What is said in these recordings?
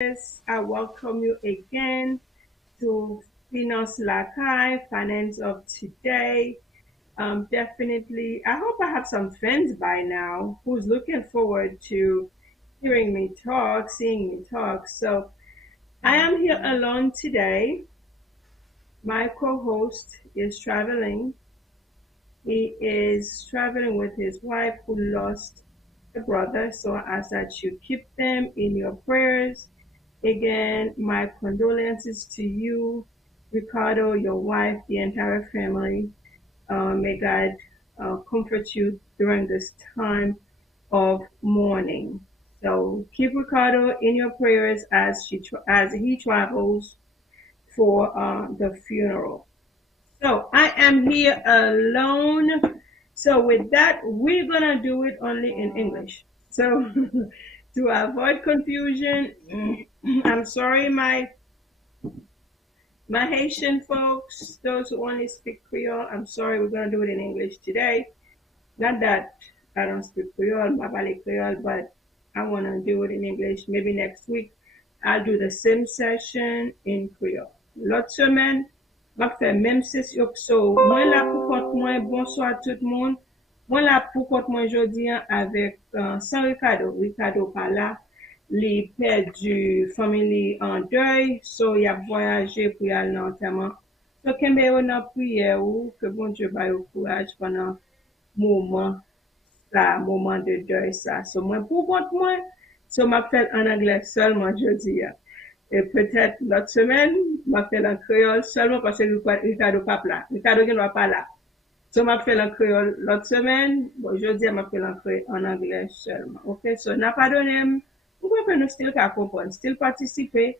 Yes, I welcome you again to Finos Lakai, Finance of Today. Definitely, I hope I have some friends by now who's looking forward to hearing me talk, seeing me talk. So I am here alone today. My co-host is traveling. He is traveling with his wife who lost a brother. So I ask that you keep them in your prayers. Again, my condolences to you, Ricardo, your wife, the entire family. May God comfort you during this time of mourning. So keep Ricardo in your prayers as he travels for the funeral. So I am here alone. So with that, we're gonna do it only in English. So to avoid confusion, I'm sorry, my Haitian folks, those who only speak Creole. I'm sorry, we're gonna do it in English today. Not that I don't speak Creole, I parle Creole, but I wanna do it in English. Maybe next week I'll do the same session in Creole. L'autre semaine, m'a fait même session. So, moi là pour compte moi, bonsoir tout le monde. Moi là pour compte moi aujourd'hui avec sans Ricardo. Ricardo pas là. Li perdu famille en deuil. So, il a voyagé pour y aller dans l'enterrement. So, kembe yo nan prière ou que bon Dieu baille au courage pendant moment ça, moment de deuil ça. So, moi pour compte moi, so m'a fait en anglais seulement jeudi. Et peut-être l'autre semaine, m'a fait en créole seulement parce que Ricardo pas là. Ricardo qui n'est pas là. So m'a fait en créole l'autre semaine. Bon, jeudi, m'a fait en anglais seulement. OK? So, n'a pas donné, vous pouvez nous still qu'à comprendre, still participer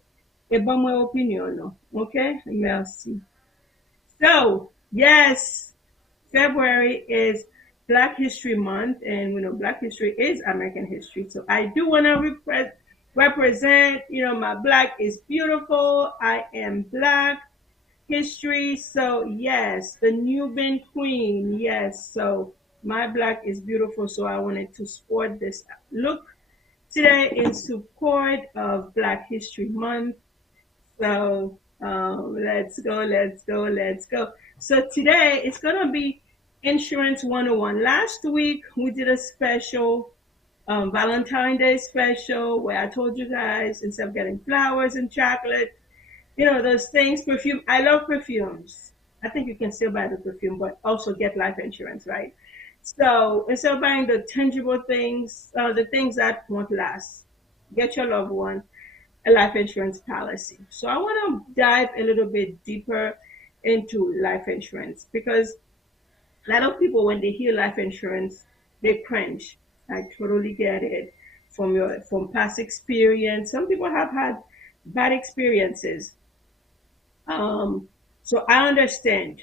et bon, mon opinion, non. OK? Merci. So, yes, February is Black History Month, and we know Black history is American history. So I do want to represent, my Black is beautiful. I am Black history. So, yes, the Nubian Queen. Yes, so my Black is beautiful. So I wanted to sport this look today in support of Black History Month. So let's go, let's go, let's go. So today it's gonna be Insurance 101. Last week we did a special Valentine's Day special where I told you guys instead of getting flowers and chocolate, those things, perfume. I love perfumes. I think you can still buy the perfume, but also get life insurance, right? So instead of buying the tangible things, the things that won't last, get your loved one a life insurance policy. So I want to dive a little bit deeper into life insurance because a lot of people, when they hear life insurance, they cringe. I totally get it from past experience. Some people have had bad experiences. Um, so I understand.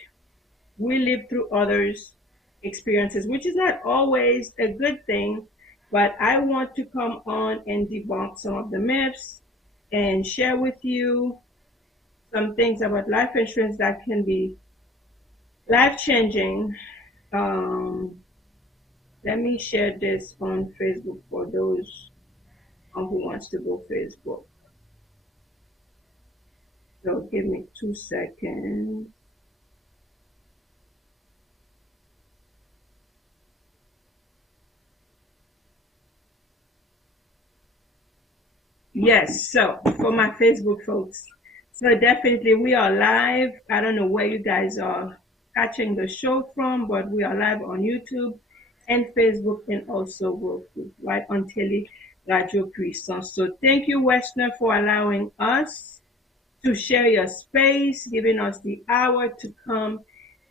We live through others' experiences, which is not always a good thing. But I want to come on and debunk some of the myths and share with you some things about life insurance that can be life changing. Um, Let me share this on Facebook for those who wants to go Facebook. So give me 2 seconds. Yes, so for my Facebook folks. So definitely we are live. I don't know where you guys are catching the show from, but we are live on YouTube and Facebook and also Roku, right on Tele Radio Puissance. So thank you, Westner, for allowing us to share your space, giving us the hour to come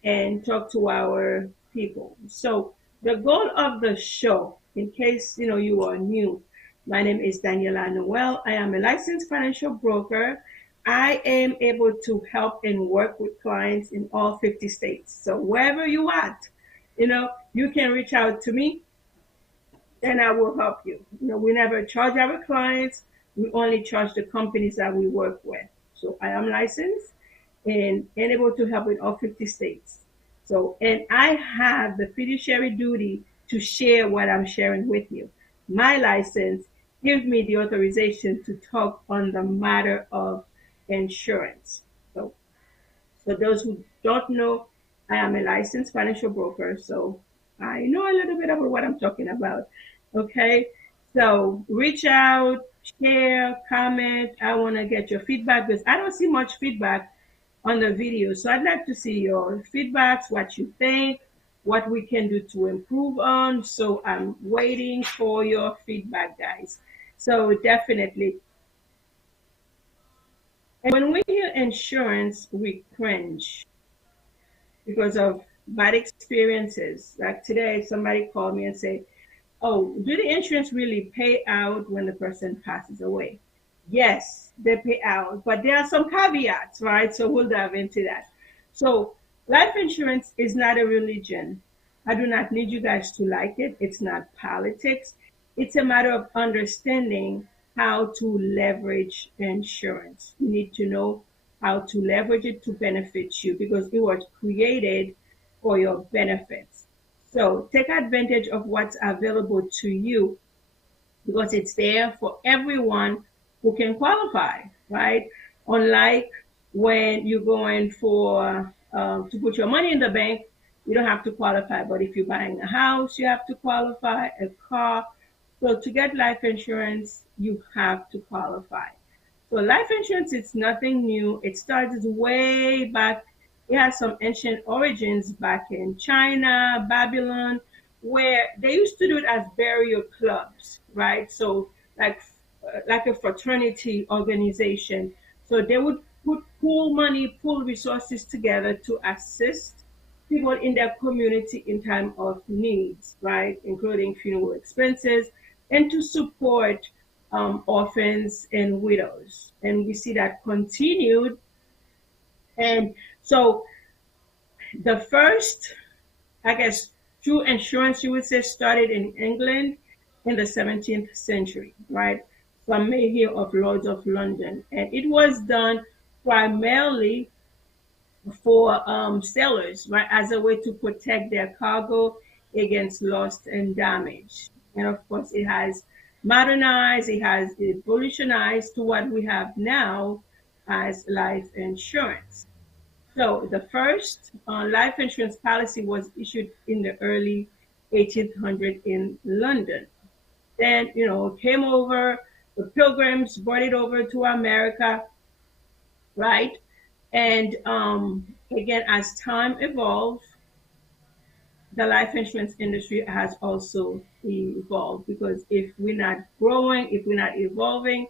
and talk to our people. So the goal of the show, in case you are new, my name is Daniella Noel. I am a licensed financial broker. I am able to help and work with clients in all 50 states. So wherever you at, you can reach out to me and I will help you. We never charge our clients. We only charge the companies that we work with. So I am licensed and able to help with all 50 states. So, and I have the fiduciary duty to share what I'm sharing with you. My license give me the authorization to talk on the matter of insurance. So, for those who don't know, I am a licensed financial broker, so I know a little bit about what I'm talking about. Okay, so reach out, share, comment. I want to get your feedback because I don't see much feedback on the video. So I'd like to see your feedbacks, what you think, what we can do to improve on. So I'm waiting for your feedback, guys. So definitely. And when we hear insurance, we cringe because of bad experiences. Like today, somebody called me and said, "Oh, do the insurance really pay out when the person passes away?" Yes, they pay out, but there are some caveats, right? So we'll dive into that. So life insurance is not a religion. I do not need you guys to like it. It's not politics. It's a matter of understanding how to leverage insurance. You need to know how to leverage it to benefit you because it was created for your benefits. So take advantage of what's available to you because it's there for everyone who can qualify, right? Unlike when you're going for to put your money in the bank, you don't have to qualify. But if you're buying a house, you have to qualify, a car. So to get life insurance, you have to qualify. So life insurance is nothing new. It started way back. It has some ancient origins back in China, Babylon, where they used to do it as burial clubs, right? So like a fraternity organization. So they would pool money, pool resources together to assist people in their community in time of needs, right? Including funeral expenses and to support orphans and widows. And we see that continued. And so the first, I guess, true insurance, you would say, started in England in the 17th century, right? Some may hear of Lords of London. And it was done primarily for sailors, right, as a way to protect their cargo against loss and damage. And of course, it has modernized, it has evolutionized to what we have now as life insurance. So the first life insurance policy was issued in the early 1800s in London. Then, came over, the pilgrims brought it over to America, right? And again, as time evolved, the life insurance industry has also evolved because if we're not growing, if we're not evolving,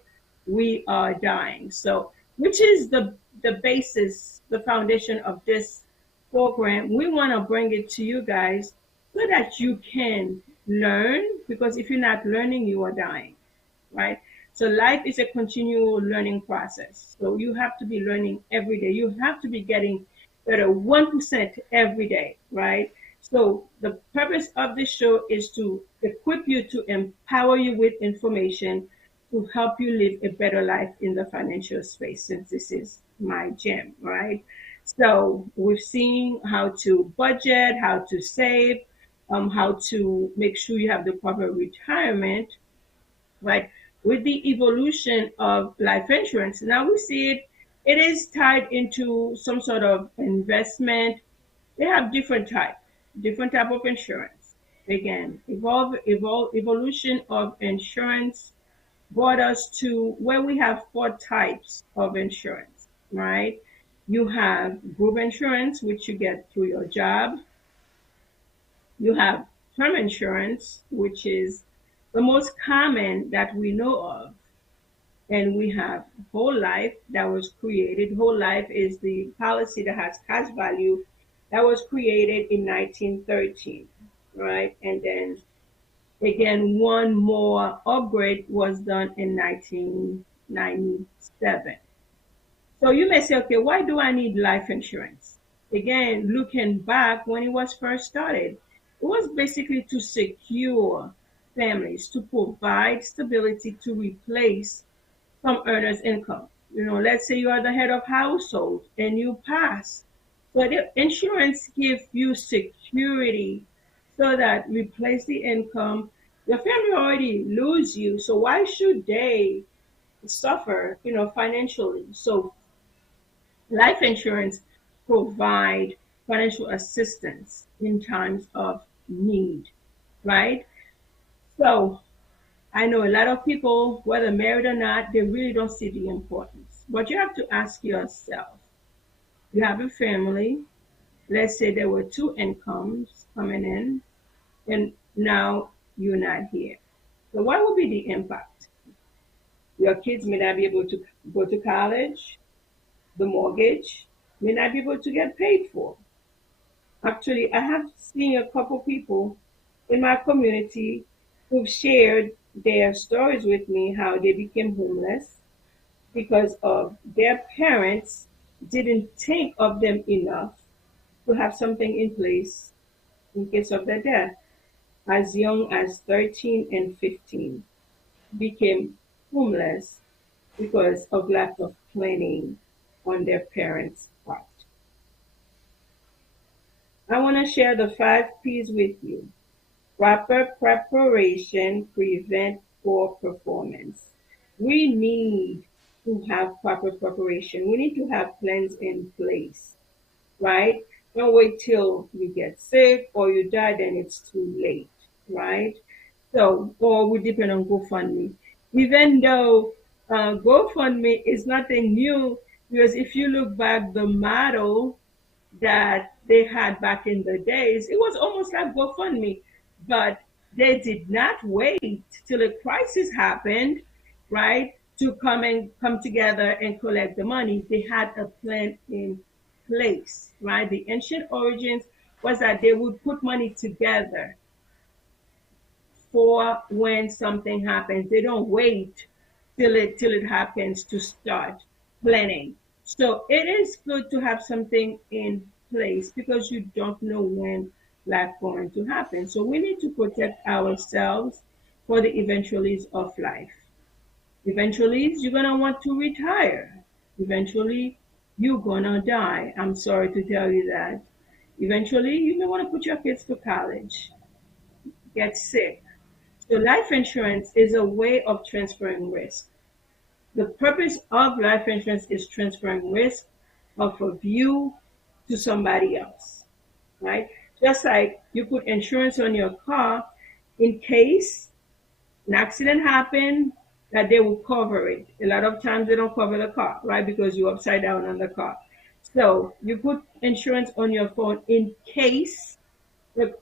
we are dying. So, which is the basis, the foundation of this program. We want to bring it to you guys so that you can learn because if you're not learning, you are dying, right? So life is a continual learning process. So you have to be learning every day. You have to be getting better 1% every day, right? So the purpose of this show is to equip you, to empower you with information to help you live a better life in the financial space, since this is my jam, right? So we've seen how to budget, how to save, how to make sure you have the proper retirement, right? With the evolution of life insurance, now we see it is tied into some sort of investment. They have different type of insurance. Again, evolution of insurance brought us to where we have four types of insurance, right? You have group insurance, which you get through your job. You have term insurance, which is the most common that we know of. And we have whole life that was created. Whole life is the policy that has cash value that was created in 1913, right? And then again, one more upgrade was done in 1997. So you may say, okay, why do I need life insurance? Again, looking back when it was first started, it was basically to secure families, to provide stability, to replace some earner's income. Let's say you are the head of household and you pass. So the insurance gives you security so that replace the income Your family already lose you, so why should they suffer, financially? So life insurance provide financial assistance in times of need, right? So I know a lot of people, whether married or not, they really don't see the importance. But you have to ask yourself, you have a family, let's say there were two incomes coming in, and now you're not here. So what will be the impact? Your kids may not be able to go to college, the mortgage may not be able to get paid for. Actually, I have seen a couple people in my community who've shared their stories with me how they became homeless because of their parents didn't think of them enough to have something in place in case of their death. As young as 13 and 15 became homeless because of lack of planning on their parents' part. I want to share the 5 P's with you. Proper preparation prevent poor performance. We need to have proper preparation. We need to have plans in place, right? Don't wait till you get sick or you die, then it's too late, right? So, or we depend on GoFundMe. Even though GoFundMe is nothing new, because if you look back, the model that they had back in the days, it was almost like GoFundMe, but they did not wait till a crisis happened, right, to come together and collect the money. They had a plan in place, right? The ancient origins was that they would put money together for when something happens. They don't wait till it happens to start planning. So it is good to have something in place because you don't know when life going to happen. So we need to protect ourselves for the eventualities of life. Eventually, you're gonna want to retire. Eventually, you're gonna die. I'm sorry to tell you that. Eventually, you may want to put your kids to college, get sick. So life insurance is a way of transferring risk. The purpose of life insurance is transferring risk off of you to somebody else, right? Just like you put insurance on your car in case an accident happened, that they will cover it. A lot of times they don't cover the car, right? Because you're upside down on the car. So you put insurance on your phone in case the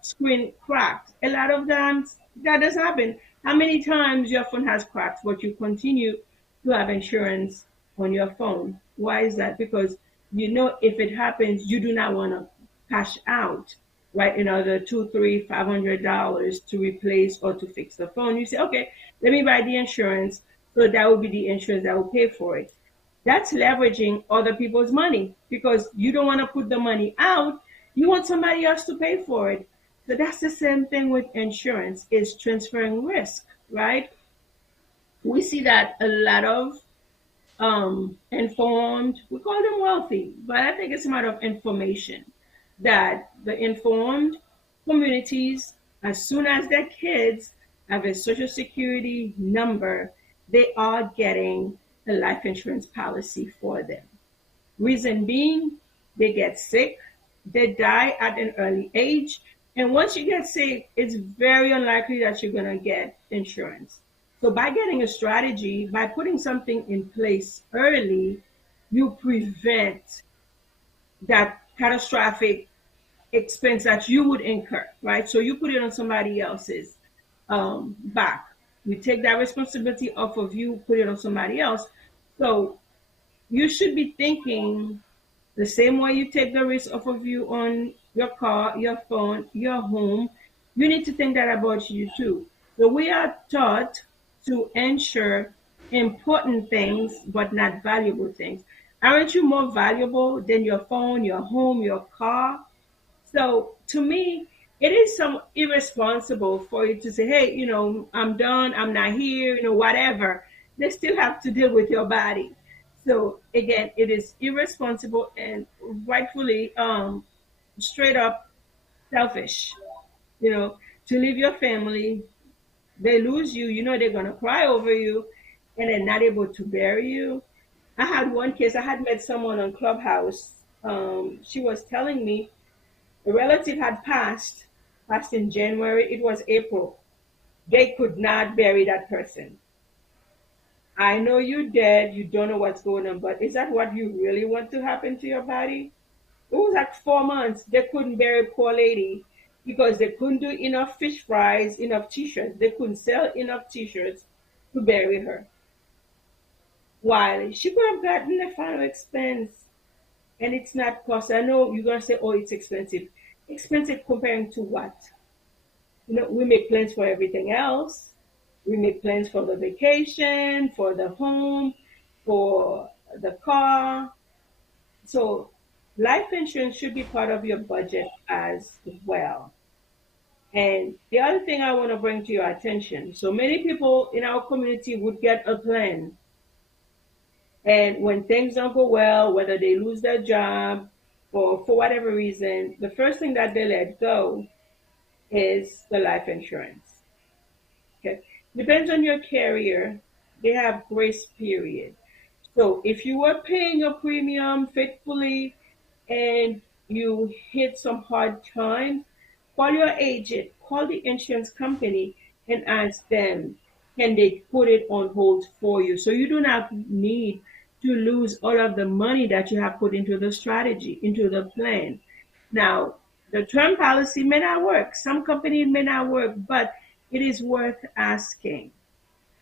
screen cracks. A lot of times that does happen. How many times your phone has cracks, but you continue to have insurance on your phone? Why is that? Because you know if it happens, you do not want to cash out, right? Another two, three, $500 to replace or to fix the phone. You say, okay, let me buy the insurance. So that will be the insurance that will pay for it. That's leveraging other people's money because you don't want to put the money out. You want somebody else to pay for it. So that's the same thing with insurance is transferring risk, right? We see that a lot of informed, we call them wealthy, but I think it's a matter of information that the informed communities, as soon as their kids have a social security number, they are getting a life insurance policy for them. Reason being, they get sick, they die at an early age, and once you get sick, it's very unlikely that you're going to get insurance. So, by getting a strategy, by putting something in place early, you prevent that catastrophic expense that you would incur, right? So, you put it on somebody else's back. You take that responsibility off of you, put it on somebody else. So, you should be thinking the same way you take the risk off of you on your car, your phone, your home, you need to think that about you too. So we are taught to ensure important things, but not valuable things. Aren't you more valuable than your phone, your home, your car? So to me, it is some irresponsible for you to say, hey, I'm done, I'm not here, whatever. They still have to deal with your body. So again, it is irresponsible and rightfully straight up selfish, you know, to leave your family. They lose you, you know they're gonna cry over you, and they're not able to bury you. I had one case. I had met someone on Clubhouse. She was telling me a relative had passed in January. It was April. They could not bury that person. I know you're dead. You don't know what's going on, but is that what you really want to happen to your body? It was like 4 months. They couldn't bury poor lady because they couldn't do enough fish fries, enough t-shirts. They couldn't sell enough t-shirts to bury her. While she could have gotten a final expense and it's not cost. I know you're gonna say, oh, it's expensive. Expensive comparing to what? You know, we make plans for everything else. We make plans for the vacation, for the home, for the car. So life insurance should be part of your budget as well. And the other thing I want to bring to your attention, so many people in our community would get a plan. And when things don't go well, whether they lose their job or for whatever reason, the first thing that they let go is the life insurance. Okay. Depends on your carrier. They have grace period. So if you were paying your premium faithfully and you hit some hard times, call your agent, call the insurance company and ask them, can they put it on hold for you? So you do not need to lose all of the money that you have put into the strategy, into the plan. Now, the term policy may not work. Some companies may not work, but it is worth asking,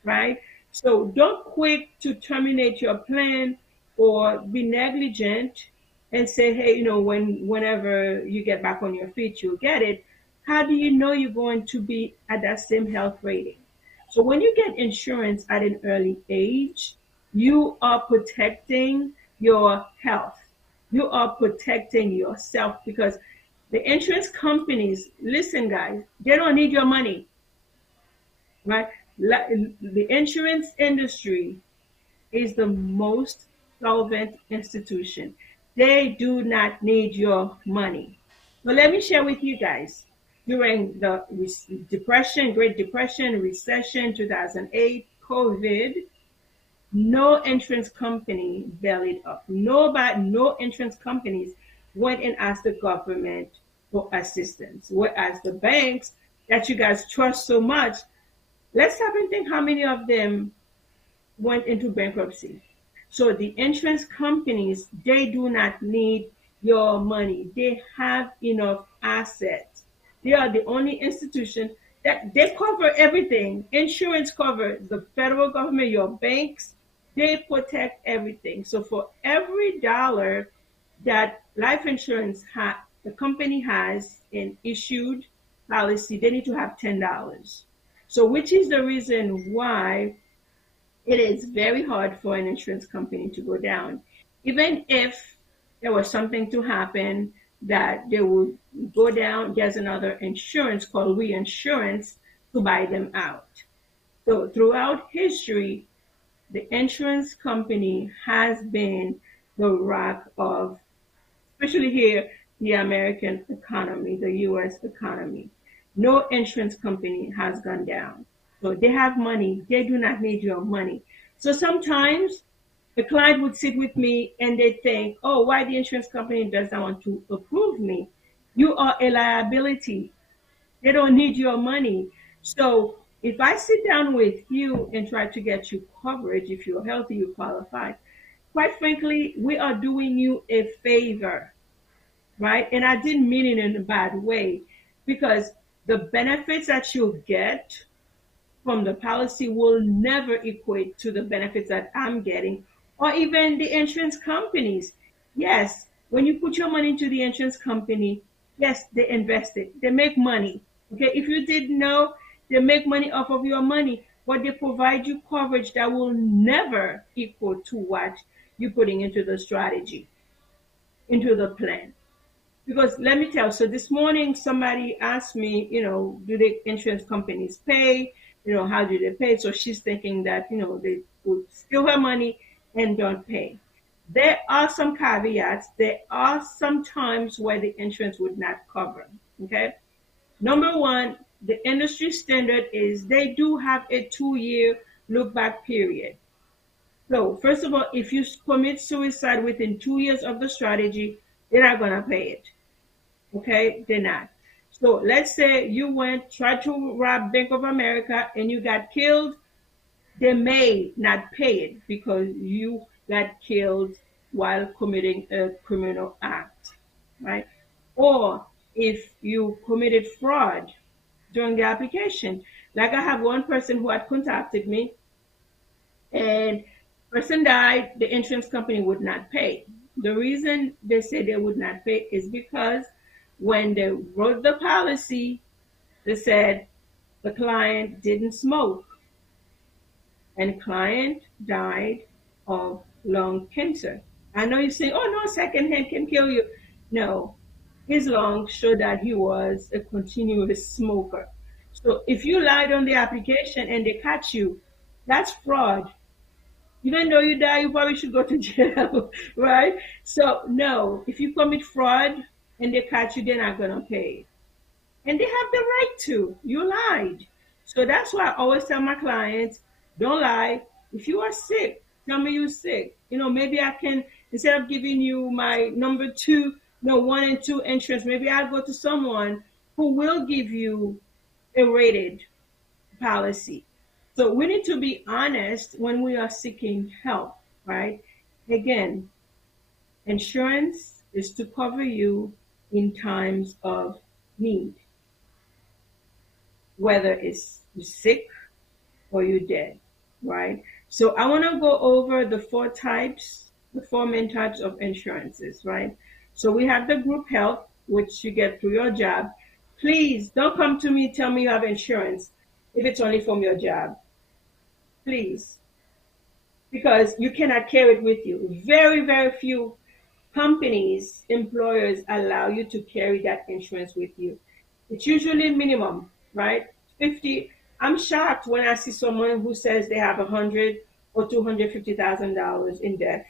right? So don't quick to terminate your plan or be negligent and say, hey, whenever you get back on your feet, you'll get it. How do you know you're going to be at that same health rating? So when you get insurance at an early age, you are protecting your health. You are protecting yourself because the insurance companies, listen, guys, they don't need your money, right? The insurance industry is the most solvent institution. They do not need your money. But let me share with you guys during the depression, Great Depression, recession, 2008, COVID, no insurance company bellied up. Nobody, no insurance companies went and asked the government for assistance. Whereas the banks that you guys trust so much, let's stop and think how many of them went into bankruptcy. So the insurance companies, they do not need your money. They have enough assets. They are the only institution that they cover everything. Insurance covers the federal government, your banks, they protect everything. So for every dollar that life insurance the company has in issued policy, they need to have $10. So which is the reason why it is very hard for an insurance company to go down. Even if there was something to happen that they would go down, there's another insurance called reinsurance to buy them out. So throughout history, the insurance company has been the rock of, especially here, the American economy, the US economy. No insurance company has gone down. So they have money. They do not need your money. So sometimes the client would sit with me and they think, oh, why the insurance company does not want to approve me? You are a liability. They don't need your money. So if I sit down with you and try to get you coverage, if you're healthy, you qualify, quite frankly, we are doing you a favor, right? And I didn't mean it in a bad way because the benefits that you'll get from the policy will never equate to the benefits that I'm getting or even the insurance companies. Yes, when you put your money into the insurance company, yes, they invest it. They make money. Okay, if you didn't know, they make money off of your money, but they provide you coverage that will never equal to what you're putting into the strategy, into the plan. Because let me tell you, so this morning somebody asked me, do the insurance companies pay? How do they pay? So she's thinking that, they would steal her money and don't pay. There are some caveats. There are some times where the insurance would not cover. Okay. Number one, the industry standard is they do have a 2 year look back period. So, first of all, if you commit suicide within 2 years of the strategy, they're not going to pay it. Okay? They're not. So, let's say you tried to rob Bank of America and you got killed, they may not pay it because you got killed while committing a criminal act, right? Or if you committed fraud during the application. Like I have one person who had contacted me and person died, the insurance company would not pay. The reason they say they would not pay is because when they wrote the policy, they said the client didn't smoke and client died of lung cancer. I know you're saying, oh no, secondhand can kill you. No, his lungs showed that he was a continuous smoker. So if you lied on the application and they catch you, that's fraud. Even though you die, you probably should go to jail, right? So no, if you commit fraud and they catch you, they're not gonna pay. And they have the right to. You lied. So that's why I always tell my clients, don't lie. If you are sick, tell me you're sick. Maybe I can, instead of giving you my number two, no, one and two insurance, maybe I'll go to someone who will give you a rated policy. So we need to be honest when we are seeking help, right? Again, insurance is to cover you in times of need, whether it's you're sick or you're dead, right? So I want to go over the four main types of insurances, right? So we have the group health, which you get through your job. Please don't come to me, tell me you have insurance if it's only from your job. Please, because you cannot carry it with you. Very, very few companies, employers allow you to carry that insurance with you. It's usually minimum, right? 50. I'm shocked when I see someone who says they have 100 or $250,000 in death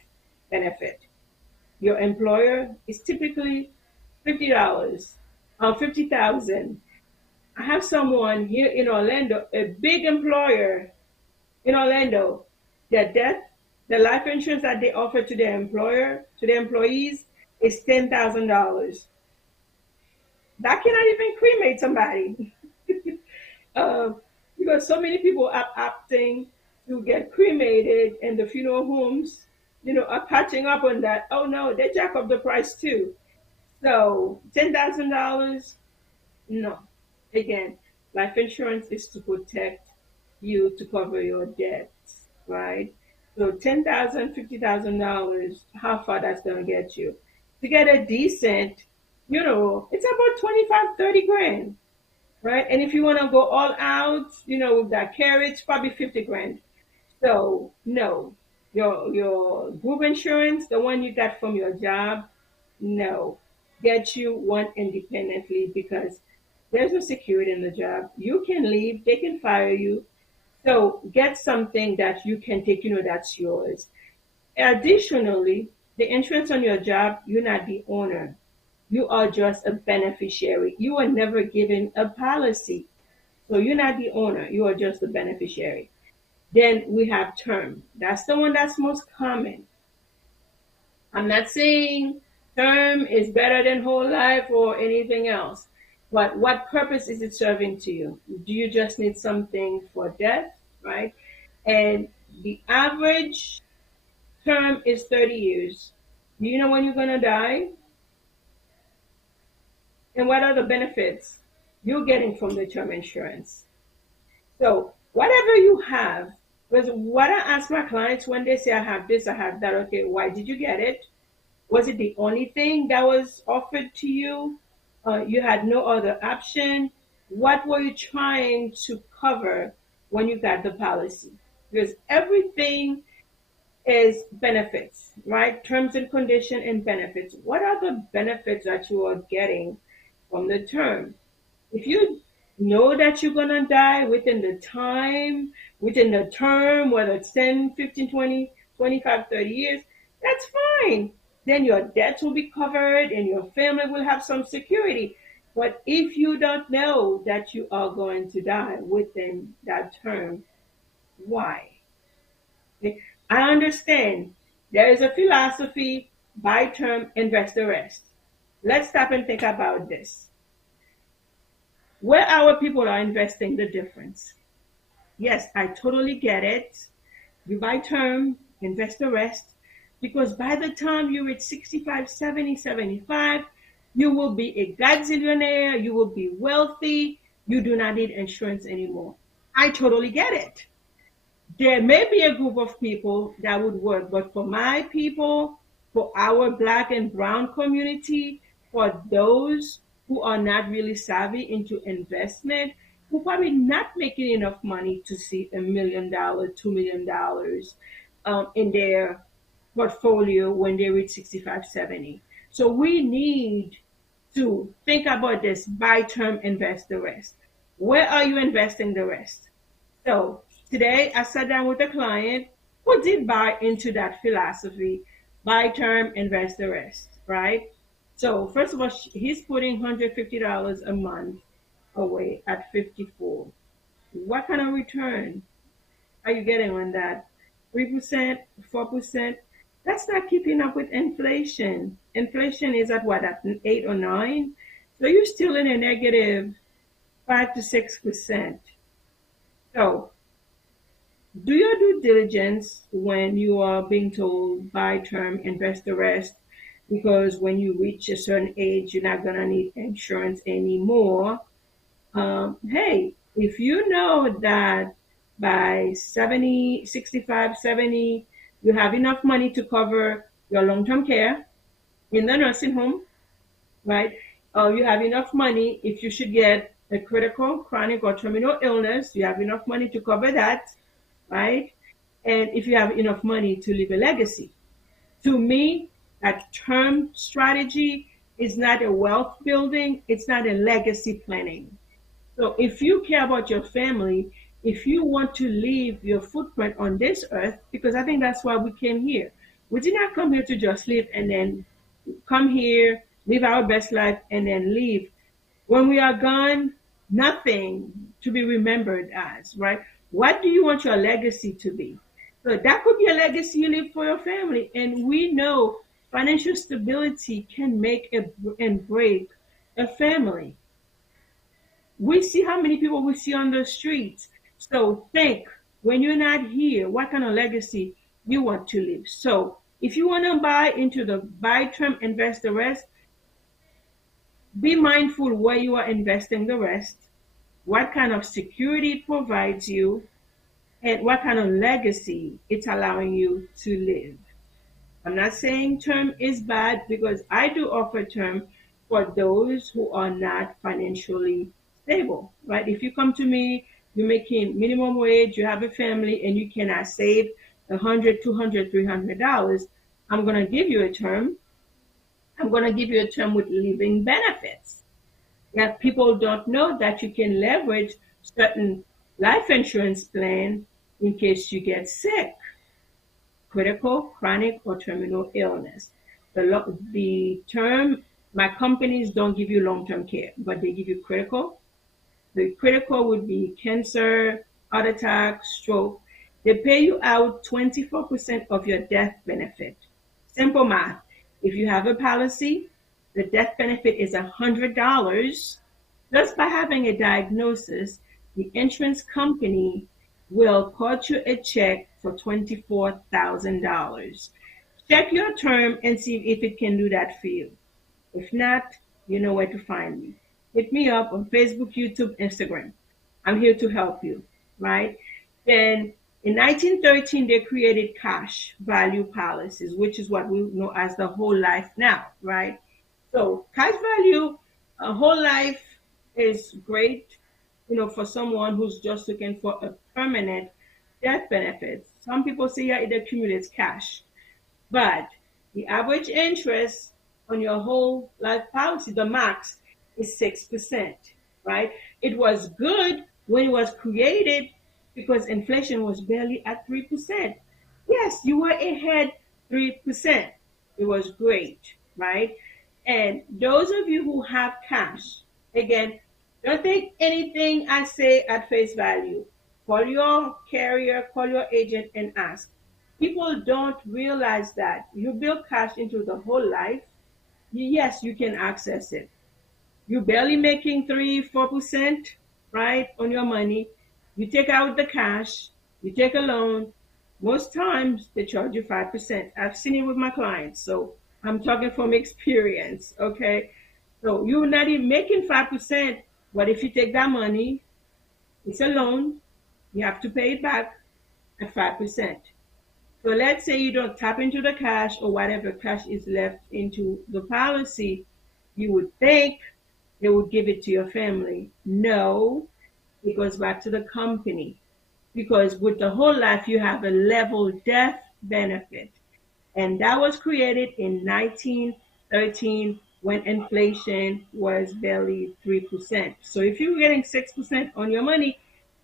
benefit. Your employer is typically $50, 50,000. I have someone here in Orlando, a big employer in Orlando, their death, the life insurance that they offer to their employer, to their employees, is $10,000. That cannot even cremate somebody. uh, because so many people are opting to get cremated, and the funeral homes, are catching up on that. Oh no, they jack up the price too. So $10,000, no. Again, life insurance is to protect you, to cover your debts, right? So $10,000, $50,000, how far that's gonna get you? To get a decent, it's about 25, 30 grand, right? And if you wanna go all out, with that carriage, probably 50 grand. So no, your group insurance, the one you got from your job, no. Get you one independently because there's no security in the job. You can leave, they can fire you. So get something that you can take, that's yours. Additionally, the insurance on your job, you're not the owner. You are just a beneficiary. You are never given a policy. So you're not the owner. You are just the beneficiary. Then we have term. That's the one that's most common. I'm not saying term is better than whole life or anything else, but what purpose is it serving to you? Do you just need something for death, right? And the average term is 30 years. Do you know when you're going to die? And what are the benefits you're getting from the term insurance? So whatever you have, was what I ask my clients when they say I have this, I have that. Okay, why did you get it? Was it the only thing that was offered to you? You had no other option. What were you trying to cover when you got the policy? Because everything is benefits, right? Terms and condition and benefits. What are the benefits that you are getting from the term? If you know that you're going to die within the time, within the term, whether it's 10, 15, 20, 25, 30 years, that's fine. Then your debts will be covered and your family will have some security. But if you don't know that you are going to die within that term, why? Okay? I understand there is a philosophy by term investor rest. Let's stop and think about this. Where our people are investing the difference. Yes, I totally get it. You buy term, invest the rest, because by the time you're at 65, 70, 75, you will be a gazillionaire, you will be wealthy, you do not need insurance anymore. I totally get it. There may be a group of people that would work, but for my people, for our black and brown community, for those who are not really savvy into investment, who probably not making enough money to see $1 million, $2 million in their portfolio when they reach 65, 70. So we need to think about this buy term, invest the rest. Where are you investing the rest? So today I sat down with a client who did buy into that philosophy, buy term, invest the rest, right? So first of all, he's putting $150 a month away at 54. What kind of return are you getting on that? 3%, 4%? That's not keeping up with inflation. Inflation is at what, at 8 or 9? So you're still in a negative 5 to 6%. So do your due diligence when you are being told buy term, invest the rest, because when you reach a certain age, you're not going to need insurance anymore. Hey, if you know that by 70, 65, 70, you have enough money to cover your long term care in the nursing home, right? You have enough money if you should get a critical, chronic, or terminal illness, you have enough money to cover that, right? And if you have enough money to leave a legacy. To me, that term strategy is not a wealth building, it's not a legacy planning. So if you care about your family, if you want to leave your footprint on this earth, because I think that's why we came here. We did not come here to just live and then come here, live our best life, and then leave. When we are gone, nothing to be remembered as, right? What do you want your legacy to be? So that could be a legacy you leave for your family. And we know financial stability can make and break a family. We see how many people we see on the streets. So think when you're not here, what kind of legacy you want to leave. So if you want to buy into the buy term, invest the rest, be mindful where you are investing the rest, what kind of security it provides you, and what kind of legacy it's allowing you to live. I'm not saying term is bad because I do offer term for those who are not financially stable, right? If you come to me, you're making minimum wage, you have a family, and you cannot save 100, 200, $300, I'm going to give you a term. I'm going to give you a term with living benefits. That people don't know that you can leverage certain life insurance plan in case you get sick, critical, chronic, or terminal illness. The term, my companies don't give you long-term care, but they give you critical. The critical would be cancer, heart attack, stroke. They pay you out 24% of your death benefit. Simple math. If you have a policy, the death benefit is $100. Just by having a diagnosis, the insurance company will cut you a check for $24,000. Check your term and see if it can do that for you. If not, you know where to find me. Hit me up on Facebook, YouTube, Instagram. I'm here to help you, right? Then in 1913, they created cash value policies, which is what we know as the whole life now, right? So cash value, a whole life is great, for someone who's just looking for a permanent death benefit. Some people say, yeah, it accumulates cash. But the average interest on your whole life policy, the max, is 6%, right? It was good when it was created because inflation was barely at 3%. Yes, you were ahead 3%. It was great, right? And those of you who have cash, Again, don't take anything I say at face value. Call your carrier, call your agent, and ask. People don't realize that you build cash into the whole life. Yes, you can access it. You're barely making 3, 4%, right, on your money. You take out the cash, you take a loan. Most times they charge you 5%. I've seen it with my clients, so I'm talking from experience, okay? So you're not even making 5%, but if you take that money, it's a loan, you have to pay it back at 5%. So let's say you don't tap into the cash or whatever cash is left into the policy, you would think they would give it to your family. No, it goes back to the company because with the whole life you have a level death benefit. And that was created in 1913 when inflation was barely 3%. So if you were getting 6% on your money,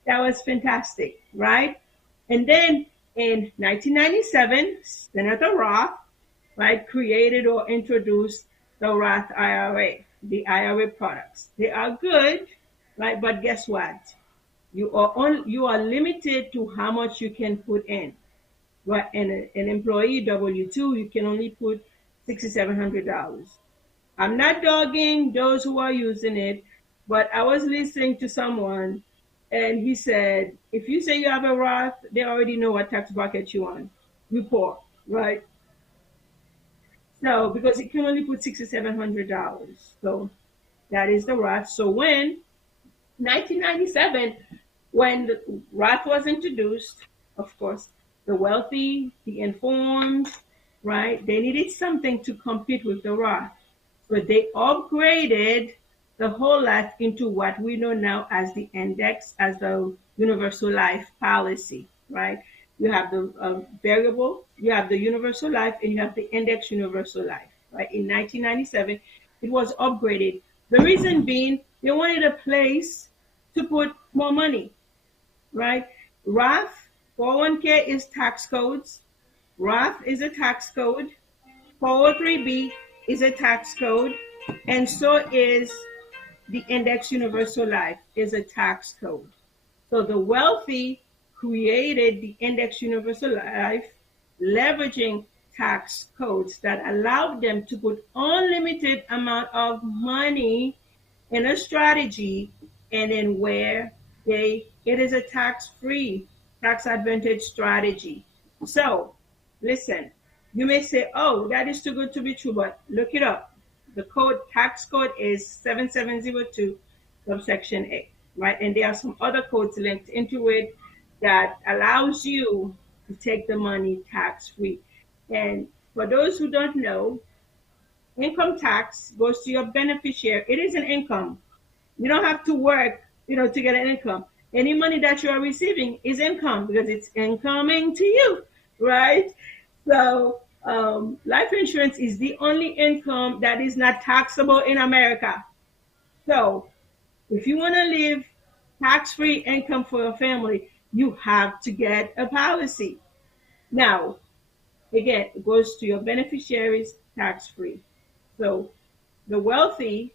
that was fantastic, right? And then in 1997, Senator Roth, right, created or introduced the Roth IRA, the IRA products. They are good, right? But guess what? You are limited to how much you can put in. Right, and an employee W-2, you can only put $6,700. I'm not dogging those who are using it, but I was listening to someone and he said, if you say you have a Roth, they already know what tax bracket you on. You poor, right? So because it can only put $6,700. So that is the Roth. So when 1997, when the Roth was introduced, of course, the wealthy, the informed, right, they needed something to compete with the Roth. So they upgraded the whole life into what we know now as the index, as the universal life policy, right? You have the variable, you have the universal life, and you have the index universal life, right? In 1997, it was upgraded. The reason being, they wanted a place to put more money, right? Roth 401k is tax codes. Roth is a tax code. 403b is a tax code, and so is the Index Universal Life is a tax code. So the wealthy created the Index Universal Life leveraging tax codes that allowed them to put unlimited amount of money in a strategy and then where it is a tax-free, tax advantage strategy. So listen, you may say, oh, that is too good to be true, but look it up. The code, tax code is 7702 subsection A, right? And there are some other codes linked into it that allows you to take the money tax free. And for those who don't know, income tax goes to your beneficiary. It is an income. You don't have to work, to get an income. Any money that you are receiving is income because it's incoming to you, right? So life insurance is the only income that is not taxable in America. So if you want to live tax-free income for your family, you have to get a policy. Now, again, it goes to your beneficiaries tax-free. So the wealthy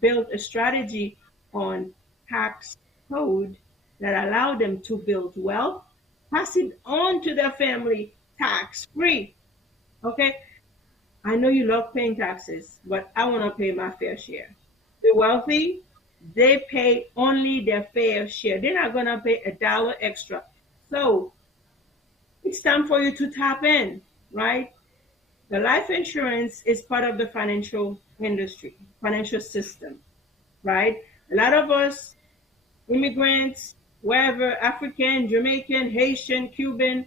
built a strategy on tax code that allowed them to build wealth, pass it on to their family tax-free. Okay, I know you love paying taxes, but I want to pay my fair share. The wealthy, they pay only their fair share. They're not going to pay a dollar extra. So it's time for you to tap in, right? The life insurance is part of the financial industry, financial system, right? A lot of us, immigrants, wherever, African, Jamaican, Haitian, Cuban,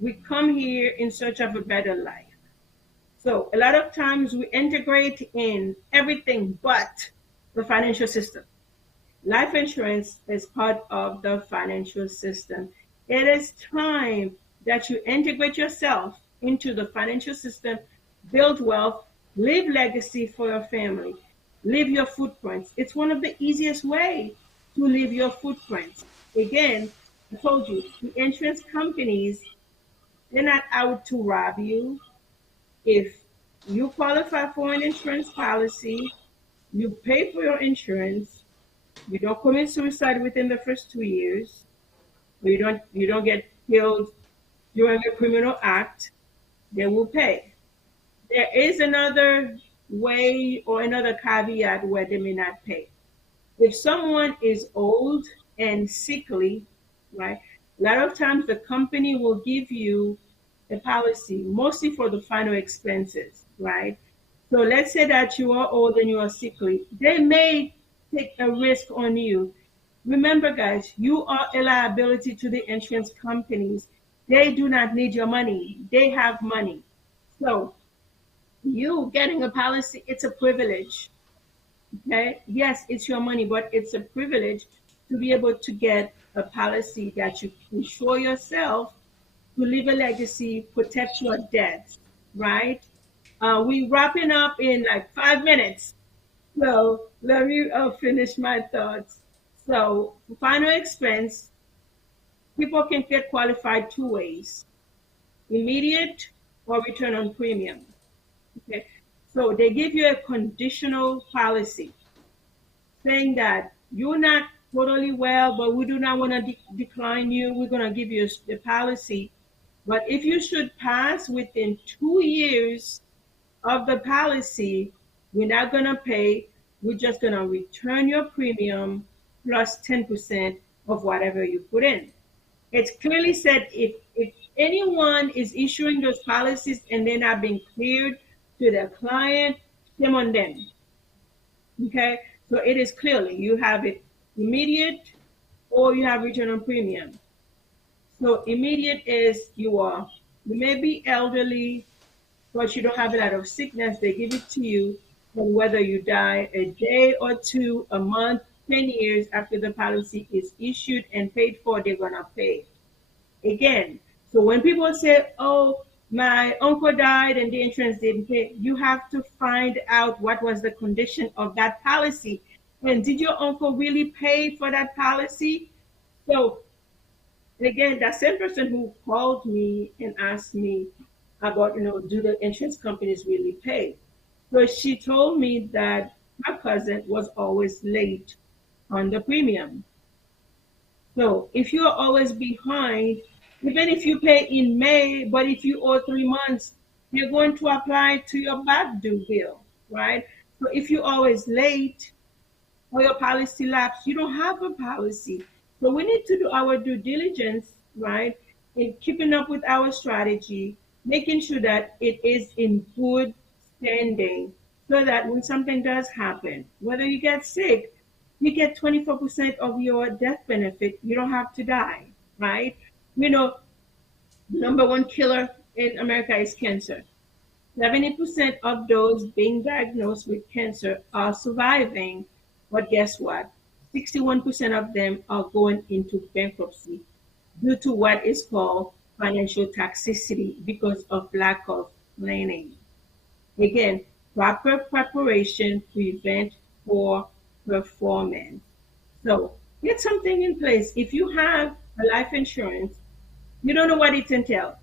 we come here in search of a better life. So a lot of times we integrate in everything but the financial system. Life insurance is part of the financial system. It is time that you integrate yourself into the financial system, build wealth, leave legacy for your family, leave your footprints. It's one of the easiest way to leave your footprints. Again, I told you, the insurance companies, they're not out to rob you. If you qualify for an insurance policy, You pay for your insurance. You don't commit suicide within the first 2 years. You don't get killed during a criminal act. They will pay. There is another way or another caveat where they may not pay. If someone is old and sickly, right, a lot of times the company will give you a policy mostly for the final expenses, right? So let's say that you are old and you are sickly. They may take a risk on you. Remember, guys, you are a liability to the insurance companies. They do not need your money. They have money. So you getting a policy, it's a privilege. Okay? Yes, it's your money, but it's a privilege to be able to get a policy that you insure yourself to leave a legacy, protect your debts, right? We wrapping up in like 5 minutes. So let me finish my thoughts. So final expense, people can get qualified two ways: immediate or return on premium. Okay. So they give you a conditional policy saying that you're not totally well, but we do not want to decline you. We're going to give you the policy. But if you should pass within 2 years of the policy, we're not going to pay. We're just going to return your premium plus 10% of whatever you put in. It's clearly said if anyone is issuing those policies and they're not being cleared to their client, shame on them. Okay, so it is clearly you have it immediate or you have return on premium. So immediate is you may be elderly, but you don't have a lot of sickness. They give it to you, and whether you die a day or two, a month, 10 years after the policy is issued and paid for, they're gonna pay again. So when people say, "Oh, my uncle died and the insurance didn't pay," you have to find out what was the condition of that policy. And did your uncle really pay for that policy? So again, that same person who called me and asked me about, do the insurance companies really pay? So she told me that my cousin was always late on the premium. So if you're always behind, even if you pay in May, but if you owe 3 months, they're going to apply to your back due bill, right? So if you're always late or your policy lapse, you don't have a policy. So we need to do our due diligence, right, in keeping up with our strategy, making sure that it is in good standing so that when something does happen, whether you get sick, you get 24% of your death benefit. You don't have to die, right? You know, number one killer in America is cancer. 70% of those being diagnosed with cancer are surviving, but guess what? 61% of them are going into bankruptcy due to what is called financial toxicity because of lack of planning. Again, proper preparation prevent poor performance. So get something in place. If you have a life insurance, you don't know what it entails.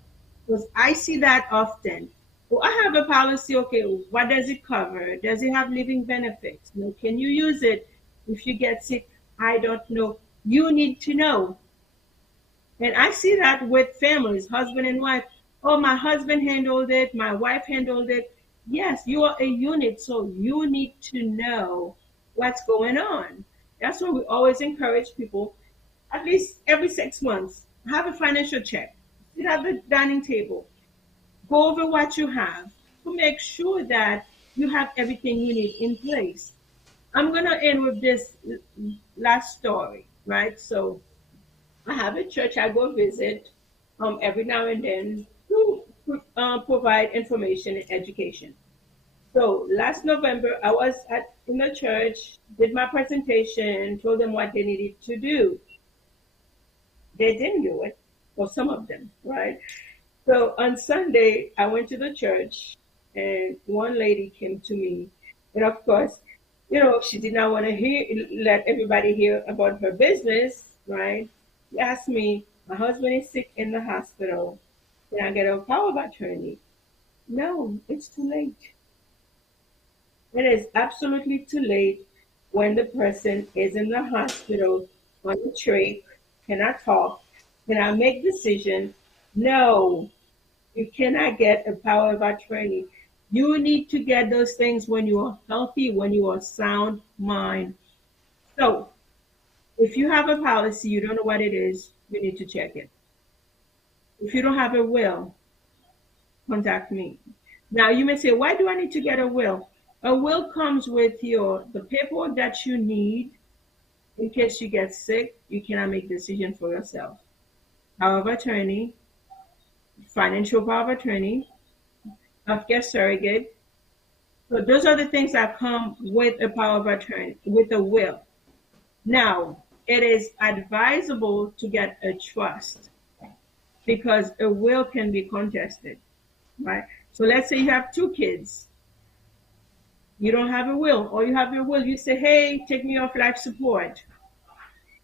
Because I see that often. Well, I have a policy. Okay, what does it cover? Does it have living benefits? Can you use it if you get sick? I don't know. You need to know. And I see that with families, husband and wife. Oh, my husband handled it, my wife handled it. Yes, you are a unit, so you need to know what's going on. That's why we always encourage people, at least every 6 months, have a financial check. Sit at the dining table, go over what you have to make sure that you have everything you need in place. I'm going to end with this last story, right? So I have a church I go visit every now and then to provide information and education. So last November, I was in the church, did my presentation, told them what they needed to do. They didn't do it, or some of them, right? So on Sunday, I went to the church, and one lady came to me, and of course, she did not want to let everybody hear about her business, right? She asked me, "My husband is sick in the hospital. Can I get a power of attorney?" No, it's too late. It is absolutely too late when the person is in the hospital on the trach, cannot talk, cannot make decisions. No, you cannot get a power of attorney. You need to get those things when you are healthy, when you are sound mind. So if you have a policy, you don't know what it is, you need to check it. If you don't have a will, contact me. Now you may say, why do I need to get a will? A will comes with your the paperwork that you need in case you get sick, you cannot make decision for yourself. Power of attorney, financial power of attorney, healthcare surrogate. So those are the things that come with a power of attorney, with a will. Now, it is advisable to get a trust because a will can be contested, right? So let's say you have two kids, you don't have a will, or you have your will, you say, hey, take me off life support.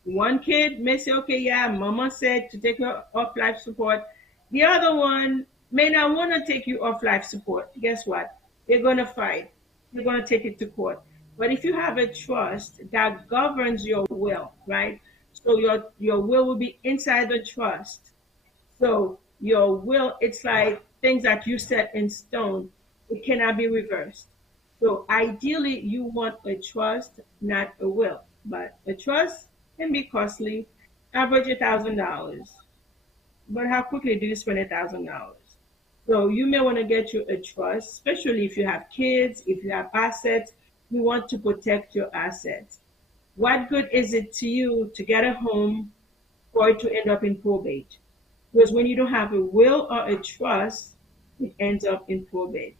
One kid may say, okay, yeah, mama said to take you off life support. The other one may not want to take you off life support. Guess what? They're going to fight. They're going to take it to court. But if you have a trust that governs your will, right? So your will be inside the trust. So your will, it's like things that you set in stone. It cannot be reversed. So ideally, you want a trust, not a will. But a trust can be costly, average $1,000. But how quickly do you spend $1,000? So you may want to get you a trust, especially if you have kids, if you have assets, you want to protect your assets. What good is it to you to get a home for it to end up in probate? Because when you don't have a will or a trust, it ends up in probate,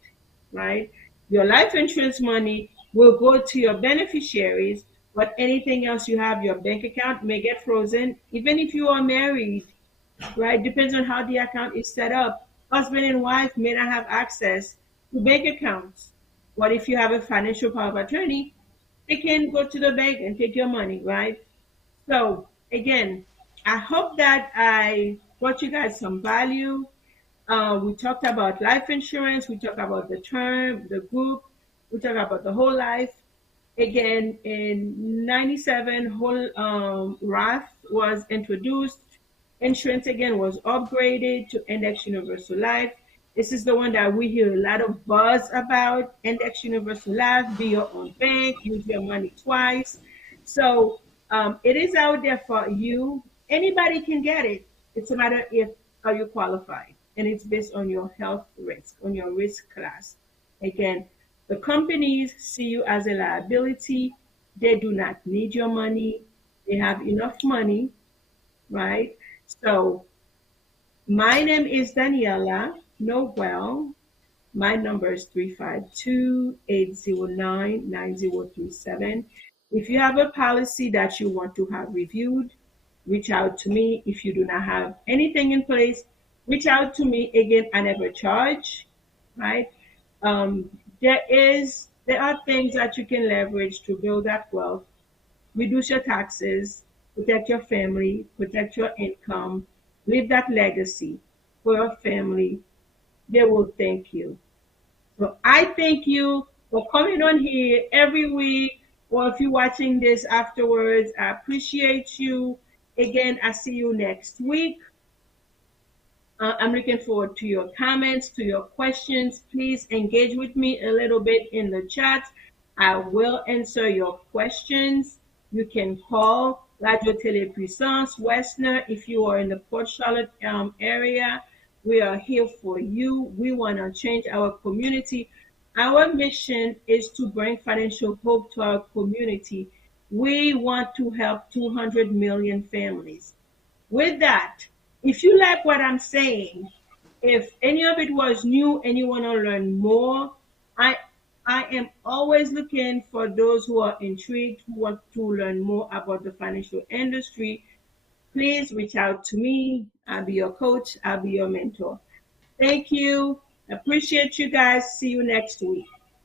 right? Your life insurance money will go to your beneficiaries, but anything else you have, your bank account may get frozen, even if you are married, right? Depends on how the account is set up. Husband and wife may not have access to bank accounts. But if you have a financial power of attorney, they can go to the bank and take your money, right? So again, I hope that I brought you guys some value. We talked about life insurance. We talked about the term, the group. We talked about the whole life. Again, in 97, whole RAF was introduced. Insurance again was upgraded to Index Universal Life. This is the one that we hear a lot of buzz about. Index Universal Life, be your own bank, use your money twice. So it is out there for you. Anybody can get it. It's a matter if are you qualified, and it's based on your health risk, on your risk class. Again, the companies see you as a liability. They do not need your money. They have enough money, right? So my name is Daniella Noel. My number is 352-809-9037. If you have a policy that you want to have reviewed, reach out to me. If you do not have anything in place, reach out to me. Again, I never charge, right? Um, there are things that you can leverage to build that wealth, reduce your taxes, protect your family, protect your income, leave that legacy for your family. They will thank you. So I thank you for coming on here every week. Or if you're watching this afterwards, I appreciate you. Again, I see you next week. I'm looking forward to your comments, to your questions. Please engage with me a little bit in the chat. I will answer your questions. You can call Radio Télépuissance Westner if you are in the Port Charlotte area. We are here for you. We want to change our community. Our mission is to bring financial hope to our community. We want to help 200 million families. With that, if you like what I'm saying, if any of it was new and you want to learn more, I I am always looking for those who are intrigued, who want to learn more about the financial industry. Please reach out to me. I'll be your coach. I'll be your mentor. Thank you. Appreciate you guys. See you next week.